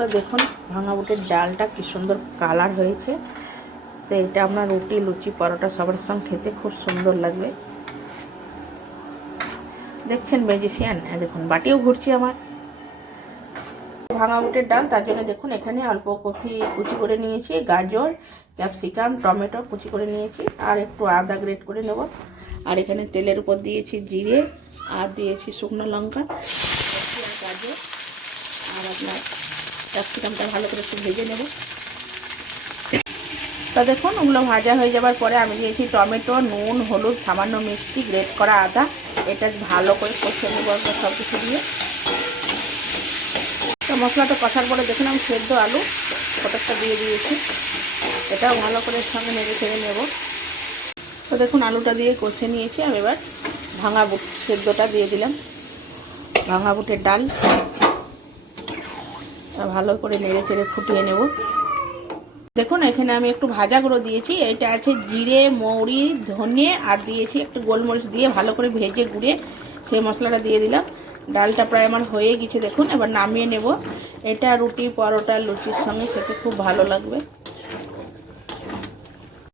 তো দেখুন ভাঙা বুটের ডালটা কি সুন্দর কালার হয়েছে। তো এটা আপনার রুটি, লুচি, পরোটা সবার সঙ্গে খেতে খুব সুন্দর লাগবে। দেখছেন ম্যাজিশিয়ান, দেখুন বাটিও ঘুরছি আমার। ভাঙা বুটের ডাল, তার জন্য দেখুন এখানে অল্প কফি কুচি করে নিয়েছি, গাজর, ক্যাপসিকাম, টমেটো কুচি করে নিয়েছি, আর একটু আদা গ্রেট করে নেব। আর এখানে তেলের উপর দিয়েছি জিরে, আর দিয়েছি শুকনো লঙ্কা, গাজর, আর আপনার ক্যাপসিকামটা ভালো করে একটু ভেজে নেব। তো দেখুন ওগুলো ভাজা হয়ে যাবার পরে আমি দিয়েছি টমেটো, নুন, হলুদ, সামান্য মিষ্টি, গ্রেট করা আদা। এটা ভালো করে কষে নেব সব কিছু দিয়ে। তো মশলাটা কষার পরে দেখুন আমি সেদ্ধ আলু কতটা দিয়ে দিয়েছি, এটাও ভালো করে সঙ্গে নেড়ে ছেড়ে নেব। তো দেখুন আলুটা দিয়ে কষে নিয়েছি। আমি এবার ভাঙা বুট সেদ্ধটা দিয়ে দিলাম, ভাঙা বুটের ডাল ভালো করে নেড়ে চেড়ে ফুটিয়ে নেব। দেখুন এখানে আমি একটু ভাজা গুঁড়ো দিয়েছি, এটা আছে জিরে, মৌরি, ধনে, আর দিয়েছি একটু গোলমরিচ দিয়ে ভালো করে ভেজে গুঁড়ে সেই মশলাটা দিয়ে দিলাম। ডালটা প্রায় আমার হয়ে গেছে দেখুন, এবার নামিয়ে নেব। এটা রুটি, পরোটা, লুচির সঙ্গে খেতে খুব ভালো লাগবে।